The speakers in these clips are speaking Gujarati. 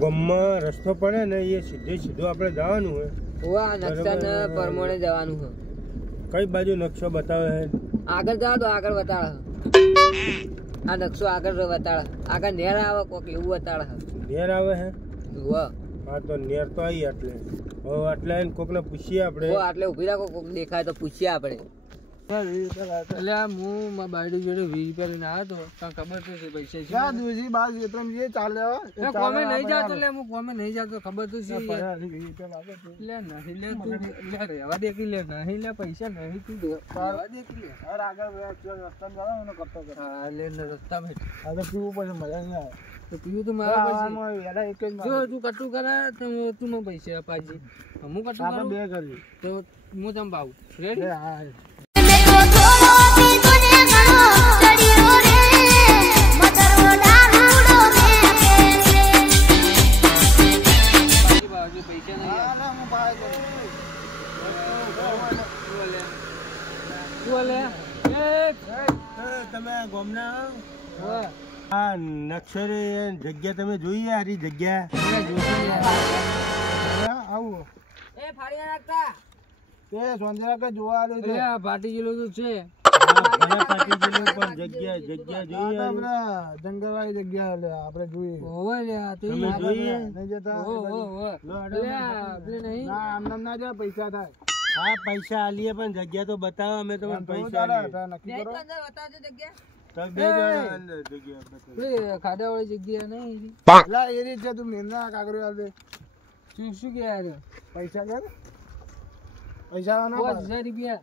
ગામમાં રસ્તો પડે ને એ સીધું આપણે જવાનું હોય. ઓવા નકશા પરમોણે જવાનું છે. કઈ બાજુ નકશો બતાવે છે? આગળ જાવ તો આગળ બતાવે. આ નકશો આગળ બતાવે. આગળ નેર આવે કોક એવું બતાવે. નેર આવે છે? ઓવા હા તો નેર તો આવી એટલે હવે એટલે કોકને પૂછીએ આપણે. ઓ આટલે ઊભી રાખો, કોક દેખાય તો પૂછીએ આપણે. એટલે હું બાયડી જોડે 20 રૂપિયા લઈને આવ્યો તો ખબર તો પૈસા છે. કોમે નહીં જાતો એટલે હું કોમે નહીં જાતો ખબર તો છે. એટલે નહીં લે તું લે રેવા દે કે લે નહીં લે પૈસા નહીં તું રેવા દે કે લે. હા લે રસ્તા માં તો પીવું તો મારા પાસે જો તું કટું કરે તો તું મને પૈસા અપાજી. હું કટું કરું તો હું તને પાવું. રેડી? હા તમે ગામના આ નક્ષરી જગ્યા તમે જોઈ? આ જગ્યા આવું પાટી જેલો તો છે. જંગલ વાળી જગ્યા આપડે જોઈએ. પૈસા થાય. હા પૈસા આલીએ પણ જગ્યા તો બતાવો. અમે તમને પૈસા ખાડા વાળી જગ્યા નહીં એ રીત છે. તું મેરના કાગરો દે. શું કે પૈસા કર પૈસા 5000 રૂપિયા.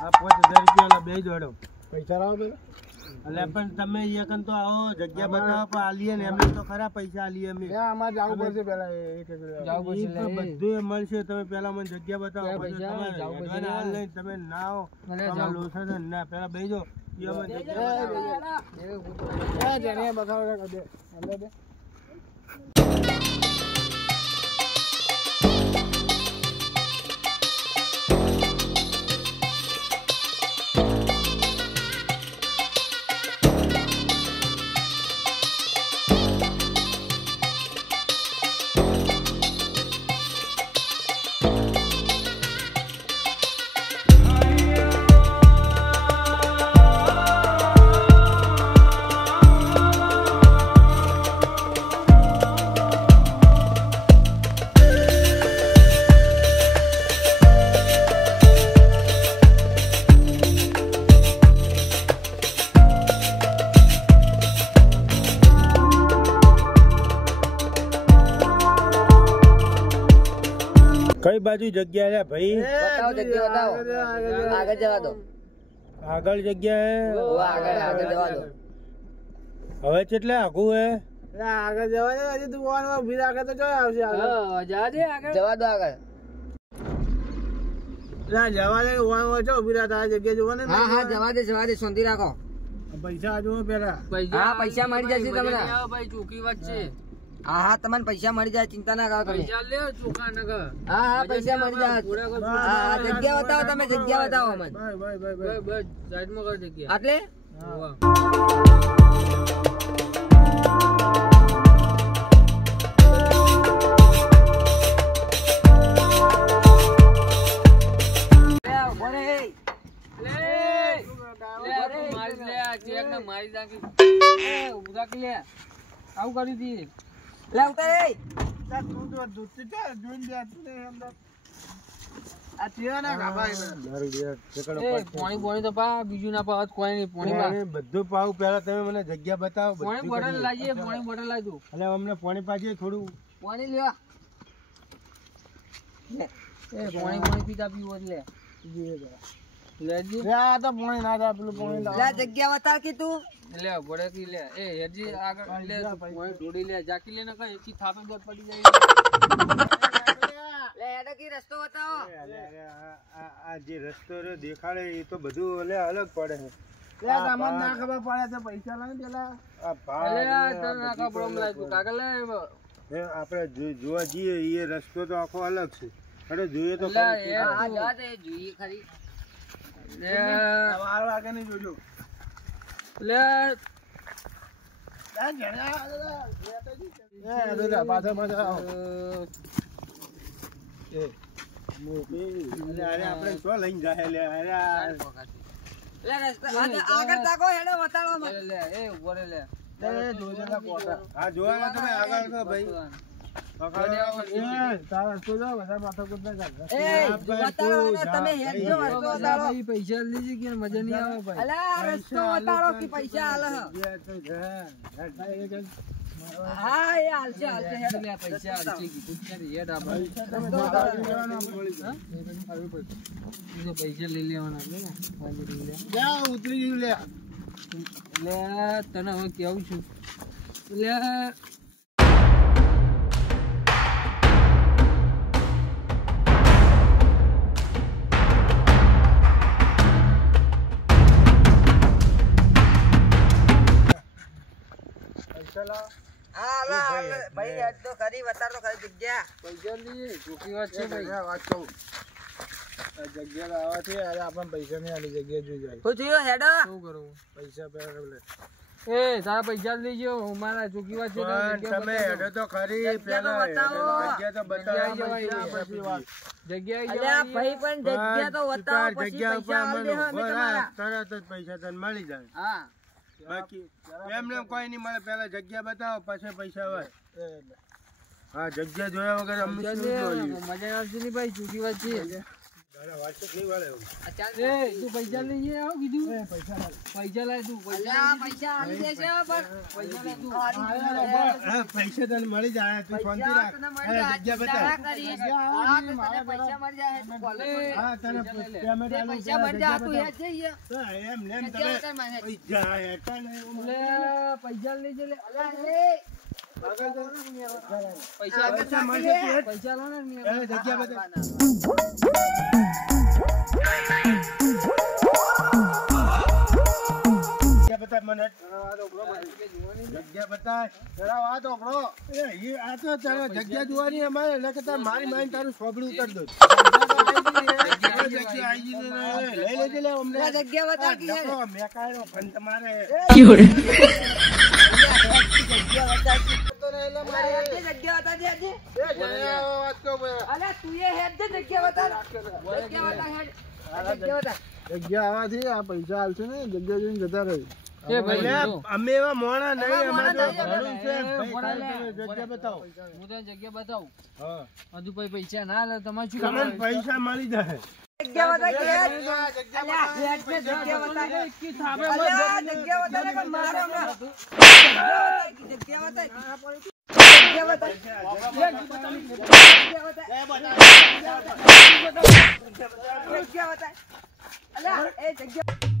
હા 5000 રૂપિયા બે જોડો પૈસા લાવો પેલા. એટલે પણ તમે અહીંયા તો આવો જગ્યા બતાવો પણ આલીએ ને એમને તો ખરા પૈસા આલીએ અમે. અમારે જવું પડશે પેલા. બધું મળશે. તમે પેલા મને જગ્યા બતાવો તમે ના આવો લોસા ના પેલા બેજો બતાવો. કઈ બાજુ જગ્યા છે ભાઈ? બતાવો જગ્યા બતાવો. આગળ જવા દો. આગળ જગ્યા આગળ જવા દો. હવે કેટલે આઘું હે? આગળ જવા દે. હજી તું વાનમાં ઊભી રાખે તો જોઈ આવશે. જવા દે આગળ. જવા દો આગળ. જવા દે. ઊભી રાખે આ જગ્યા જોવા ને. હા જવા દે શાંતિ રાખો. પૈસા જો પેલા. હા પૈસા મળી જશે તમને. ભાઈ ચોકી વાત છે. હા તમને પૈસા મળી જાય. ચિંતા ના કરો તમે. પૈસા લે ચોખા ન કર. હા પૈસા મળી જાય. જગ્યા બતાવો. તમે જગ્યા બતાવો અમને. બસ સાઈડ માં કર જગ્યા. આટલે આવું કરી દી. લે ઉતાર એ તું તો દૂધ છે જોઈન દે તું અંદર આ તીરા ના ગાભાઈ દારૂ દે ચકડો પાણી તો પા બીજું ના પાવત કોઈ નહીં. પાણી બધું પાવ. પહેલા તમે મને જગ્યા બતાવો. પાણી બોટલ લાવીએ. પાણી બોટલ લાવજો. એટલે અમને પાણી પાજે થોડું પાણી લેવા. એ પાણી પીતા પીવો એટલે લેજી. આ તો પાણી ના દે. પેલું પાણી લાવ. લે જગ્યા બતાવ કે તું લે બોડે કી લે. એ હેજી આગળ લે પાણી ઢોડી લે. જાકી લે ને કઈ એકી થાપે દોડ પડી જાય. લે એડો કી રસ્તો બતાવો. આ જે રસ્તો રે દેખાડે એ તો બધું લે અલગ પડે છે. લે તમને ના ખબર પડે તો પૈસા લાવ પેલા. આ ભાઈ તને ના ખબર લાગ્યું કાગળ લે. આપણે જોવા જઈએ એ રસ્તો તો આખો અલગ છે. અરે જોઈએ તો જોઈએ ખરી. લે મારો આગળ નહીં જોજો. લે આપણે શું લઈને જાય લે આગળ તાકો હેડો વતાળો હા જોવાના તમે આગળ તો ભાઈ પૈસા લીધી કે મજા નહીં આવે ભાઈ અલા રસ્તો વતાળો કે પૈસા આલે હા એ હાલશે હેડ લે પૈસા હાલશે કીધું ત્યારે હેડ આ ભાઈ પૈસા લઈ લેવાના લે જા ઉતરી ગયું લે લે તને હવે કેવું છું લે ભાઈ હેડ તો ખરી વતાર તો ખરી જગ્યા પૈસા લઈએ જોકી વાત છે ભાઈ વાત કહું જગ્યા આવવાથી અરે આપણને પૈસા નહીં આલી જગ્યા જોઈ જાય શું થયું હેડો શું કરું પૈસા પેલા એ તારા પૈસા લેજો મારા જોકી વાત છે તમે હેડો તો ખરી પેલા જગ્યા તો બતાવો જગ્યા અલ્યા ભાઈ પણ જગ્યા તો બતાવો પછી પૈસા આલ દે અમે તમારા તરત જ પૈસા તને મળી જાય હા બાકી એમને કોઈ નહીં મળે પેલા જગ્યા બતાવો પછી પૈસા હોય હા જગ્યા જોયા વગર અમે શું જોયું મજા આવશે નહીં ભાઈ જોકી વાત છે તું પૈસા લઈ આવ કીધું પૈસા લાય તું પૈસા આલી દેશે પૈસા તને મળી જાય તું શાંતિ રાખ જગ્યા બતાવ પૈસા મળી જાય હા તને પેમેન્ટ પૈસા મળી જાય તું હેડ જઈએ એમ નેમ તમે પૈસા લઈ જલે પૈસા મળશે પૈસા લો ને જગ્યા બતાવ મને જગ્યા બતાય જરા વાત ઓપડો એ આ તો તારે જગ્યા જોવાની અમારે એટલે કે તાર મારી મારી તારું સોબડું ઉતાર દો જગ્યા આવી ગઈ લઈ લેજે લે અમને જગ્યા બતા કે મેં કાઢો પણ તમારે જગ્યા બતા દે વાત કહો અલે તું એ હેડ દે જગ્યા બતા જગ્યા આવવાથી આ પૈસા આવશે ને જગ્યા જોઈને જતા રહી અમે એવા મોણા નહીં અમારે જગ્યા બતાવો હું તને જગ્યા બતાવું હજુ પૈસા ના લે તમારે શું તમને પૈસા મળી જાય જગ્યા બતા કે જગ્યા બતા જગ્યા બતા કે મારો જગ્યા બતા જગ્યા બતા અલ્યા એ જગ્યા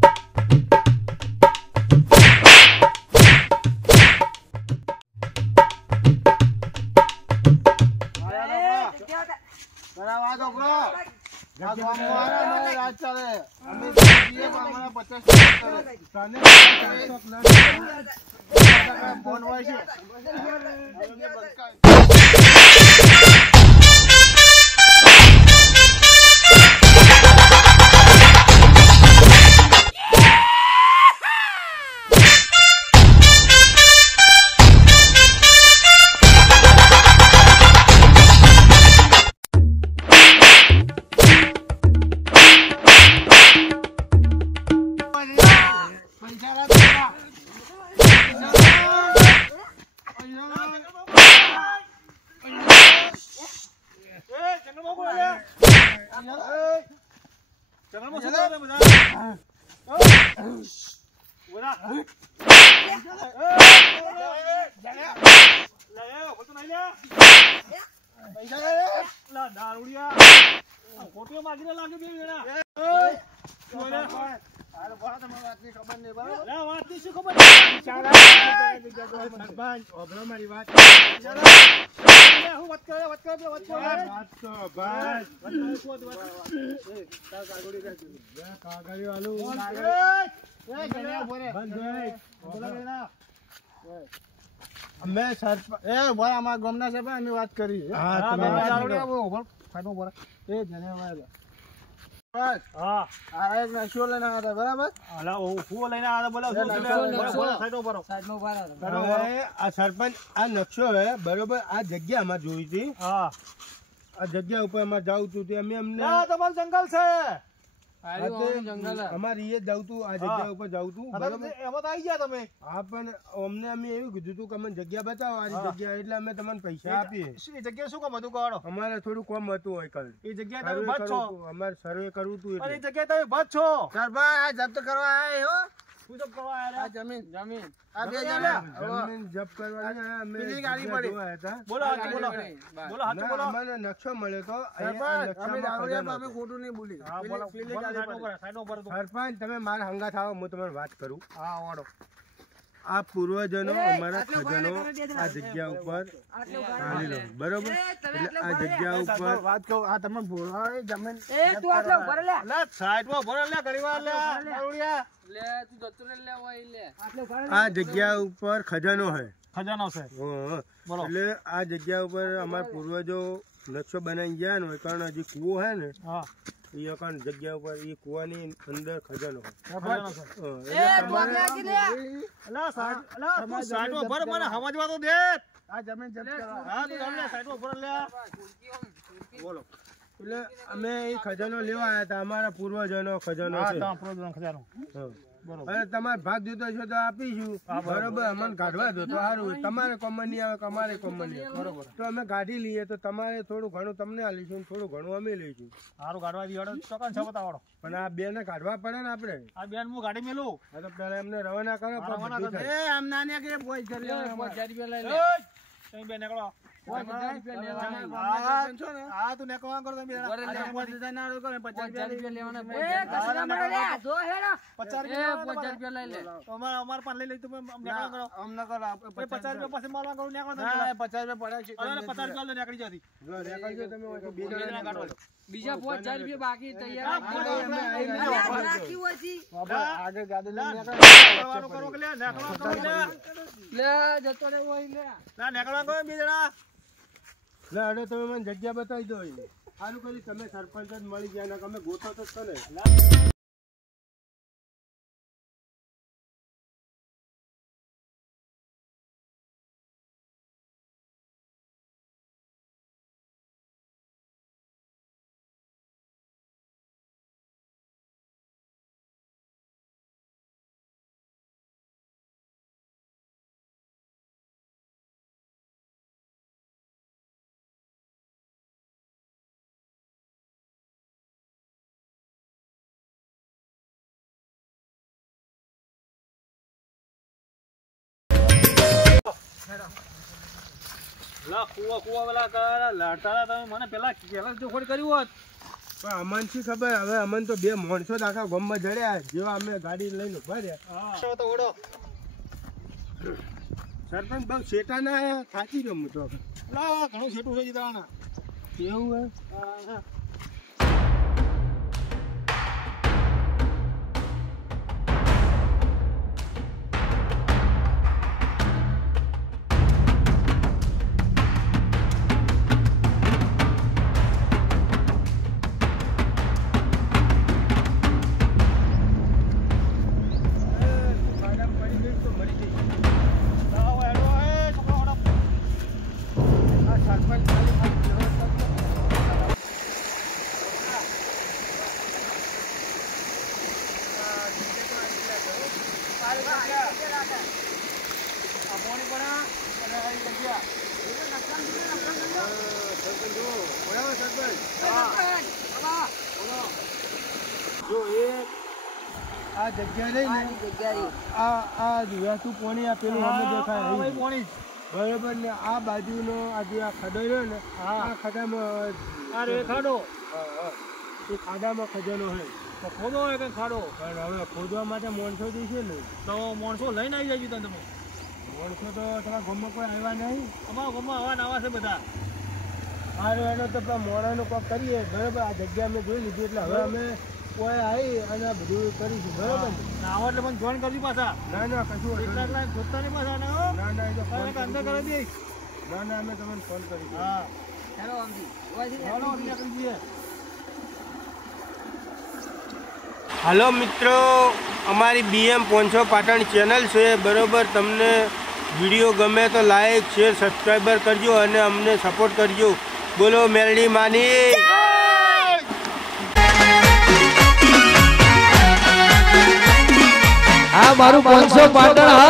રાજ ચાલે અમે ફોન હોય છે અમે સરપંચ એ ભાઈ અમારા ગામના છે અમે વાત કરી બસ હા આ એક નશો લઈને આવ્યા હતા બરાબર અલા હું લઈને આવ્યા બોલો સાઈડ ઉપર હવે આ સરપંચ આ નકશો હે બરોબર આ જગ્યા અમારે જોઈ હતી હા આ જગ્યા ઉપર અમારે જાવું હતું તે અમે અમને તમારું જંગલ છે અમારે એ જવું હતું આ જગ્યા ઉપર જવું હતું બરોબર એમાં તો આવી ગયા તમે હા પણ અમને અમે એવું કીધું હતું કે અમને જગ્યા બતાવો આ જગ્યા એટલે અમે તમને પૈસા આપીએ એ જગ્યા શું કામ હતું કાઢો અમારે થોડું કામ હતું હોય કાલે એ જગ્યા તમે ભજ છો અમારે સર્વે કરવું હતું એ જગ્યા તમે ભજ છો સરપંચ આ જપ્ત કરવા આવ્યા હો શું જબ કરવા આવ્યા આ જમીન આ બે જમીન જપ્ત કરવાની અમે પેલી ગાડી પડી જોવા હતા બોલો હાચું બોલો બોલો હાચું બોલો અમને નકશો મળ્યો તો અમે ખોટું નહીં બોલી હા બોલો પેલી ગાડી સાઈડ ઉપર સરપંચ તમે મારા હંગાથ આવો હું તમને વાત કરું હા વાડો આ પૂર્વજનો અમારા ખજાનો આ જગ્યા ઉપર ચાલી લો બરોબર એટલે આ જગ્યા ઉપર વાત કહું આ તમે બોલાવે જમીન તું આટલો ઉપર લે લે સાઈડ માં ભરો લે ઘડીવાર લે દારૂડિયા લે તું જતો લે ઓય લે આ જગ્યા ઉપર ખજાનો હે ખજાનો છે બોલો એટલે આ જગ્યા ઉપર અમારા પૂર્વજો નકશો બનાવી ગયા ને કારણ હજી કૂવો હે ને હા એ કારણ જગ્યા ઉપર એ કૂવાની અંદર ખજાનો ખજાનો છે અલા સાઈડ માં ભર મને સમજવા તો દે આ જમીન જપ્ત હા તું લે સાઈડ માં ભર લે બોલો એટલે અમે એ ખજાનો લેવા આવ્યા હતા અમારા પૂર્વજોનો ખજાનો છે ખજાનો અને તમારે ભાગ જોતો છો તો આપીશું બરોબર અમને કાઢવા દો તો સારું તમારે કોમન નહીં આવે અમારે કોમન નહીં બરોબર તો અમે ગાડી લઈએ તો તમારે થોડું ઘણું તમને આલીશું થોડું ઘણું અમે લઈશું સારું કાઢવા દીવાડો ચોકન છે બતાવડો પણ આ બે ને કાઢવા પડે ને આપણે આ બેન હું ગાડી મેલું હા તો પેલા એમને રવાના કરો આમ નાની કે બોય કરી તમે બે નીકળો હા તું નીકળવા કરો તમે 50 રૂપિયા લઈ લે અમાર પાસે લઈ લે તું નીકળવા કરો અમને કરો 50 રૂપિયા પાસે માલવા કરું નીકળો 50 રૂપિયા પડ્યા છે 50 રૂપિયા નીકળી જતી તમે બીજા 5000 રૂપિયા બાકી તૈયાર આગળ ગાડી લઈને કરો કે લે નીકળવા કરો લે જતો રે ઓય લે ના નીકળવા કરો બે જણા લે અરે તમે મને જગ્યા બતાવી દો સારું કરી તમે સરપંચ જ મળી ગયા ને અમે ગોતો તો છો ને કુવા પેલા લડતા તમે મને પેલા જો ખોડી કર્યું હોત પણ અમન શી ખબર હવે અમન તો બે માણસો આખા ગામમાં જડ્યા જેવા અમે ગાડી લઈને ઉભા રહ્યા તો ઓડો સરપંચ બહુ શેટા ના આયા થાકી ગયો હું તો ઘણું છેટું છે જીતાવાના એવું હે જો એક આ જગ્યા રહી ને આ જોયાતું પોણી આ પેલું અમે દેખાય પોણી બરોબર ને આ બાજુનો આ જે આ ખાડો રહ્યો ને આ ખાડામાં ખાડો એ ખાડામાં ખજાનો હોય તો ખોદો હોય કે ખાડો પણ હવે ખોદવા માટે માણસો જઈશે ને તો માણસો લઈને આવી જાય તમે માણસો તો તમારા ગામમાં કોઈ આવ્યા નહીં અમારા ગામમાં આવા નવા છે બધા સારું એનો તો મોડાનું કોક કરીએ બરાબર આ જગ્યા અમે જોઈ લીધી એટલે હવે અમે કોઈ આવી અને બધું કરીશું બરાબર આવો એટલે મને જોઈન કરજો પાછા ના ના કશું ખોદતા નહીં પાછા ના ના એ તો અંદર કરી દઈશ ના ના અમે તમને ફોન કરીશું હા હેલો અમજી નીકળી જઈએ હલો મિત્રો, અમારી BM પોંછો પાટણ ચેનલ છે બરોબર. તમને વિડીયો ગમે તો લાઈક શેર સબસ્ક્રાઈબર કરજો અને અમને સપોર્ટ કરજો. બોલો મેરડી માની. હા મારું 500 પાટણ.